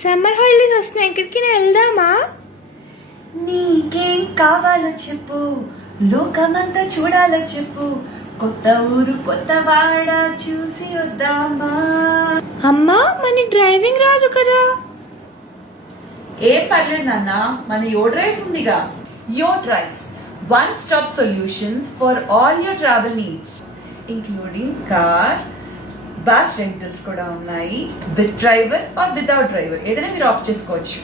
Summer holidays వస్తున్నాయి, ఎక్కడికి వెళ్దామా? నీకేం కావాలో చెప్పు, లోకమంతా చూడాలో చెప్పు, కొత్త ఊరు కొత్త వాడ చూసి వద్దామా. అమ్మా, మనకి డ్రైవింగ్ రాదు కదా. ఏం పర్లేదు నాన్న, మన యో డ్రైవ్స్ ఉందిగా. Yo Drives, one stop solutions for all your travel needs, including car, bus rentals కూడా ఉన్నాయి. With driver or without driver ఏదైనా మీరు ఆప్ట్ చేసుకోవచ్చు.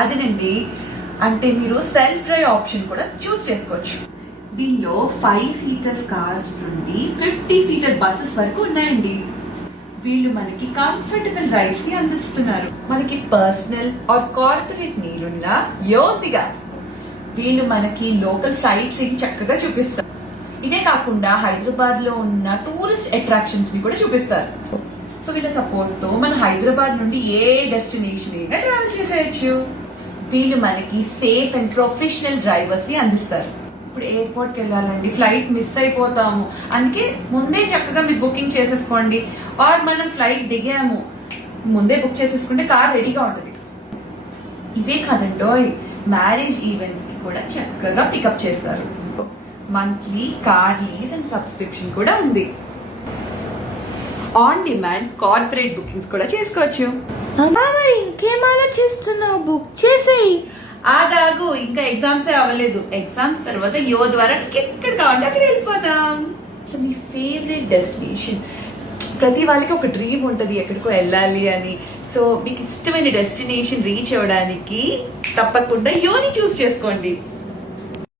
అదేనండి, అంటే మీరు సెల్ఫ్ డ్రైవ్ ఆప్షన్ కూడా చూస్ చేసుకోవచ్చు. దీనిలో 5 సీటర్స్ కార్స్ నుండి 50 సీటర్ బస్సెస్ వరకు ఉన్నాయండి. వీళ్ళు మనకి కంఫర్టబుల్ రైడ్స్ ని అందిస్తున్నారు. మనకి పర్సనల్ ఆర్ కార్పొరేట్ నీళ్ళున్నా యోతిగా వీళ్ళు మనకి లోకల్ సైట్స్ చక్కగా చూపిస్తారు. ఇదే కాకుండా హైదరాబాద్ లో ఉన్న టూరిస్ట్ అట్రాక్షన్స్ ని కూడా చూపిస్తారు. సో వీళ్ళ సపోర్ట్ తో మన హైదరాబాద్ నుండి ఏ డెస్టినేషన్ అయినా ట్రావెల్ చేసేయచ్చు. వీళ్ళు మనకి సేఫ్ అండ్ ప్రొఫెషనల్ డ్రైవర్స్ ని అందిస్తారు. ఇప్పుడు ఎయిర్పోర్ట్ కి వెళ్ళాలండి, ఫ్లైట్ మిస్ అయిపోతాము, అందుకే ముందే చక్కగా మీరు బుకింగ్ చేసేసుకోండి. ఆర్ మనం ఫ్లైట్ దిగాము, ముందే బుక్ చేసేసుకుంటే కార్ రెడీగా ఉంటుంది. ఇవే కాదండోయ్, మ్యారేజ్ ఈవెంట్స్ కి కూడా చక్కగా పికప్ చేస్తారు. Monthly car lease and subscription కూడా ఉంది. ఆన్ డిమాండ్ కార్పొరేట్ బుకింగ్స్ కూడా చేసుకోవచ్చు. అమ్మా, మరి ఇంకేం ఆలోచిస్తున్నావు? బుక్ చేసేయి. ఆగాగు, ఇంకా ఎగ్జామ్స్ అవ్వలేదు. ఎగ్జామ్స్ తర్వాత యో ద్వారా ఎక్కడ కావాలంటే అక్కడ వెళ్ళిపోతాం. సో మీ ఫేవరెట్ డెస్టినేషన్, ప్రతి వాళ్ళకి ఒక డ్రీమ్ ఉంటుంది ఎక్కడికో వెళ్ళాలి అని. సో మీకు ఇష్టమైన డెస్టినేషన్ రీచ్ అవ్వడానికి తప్పకుండా యోని చూస్ చేసుకోండి.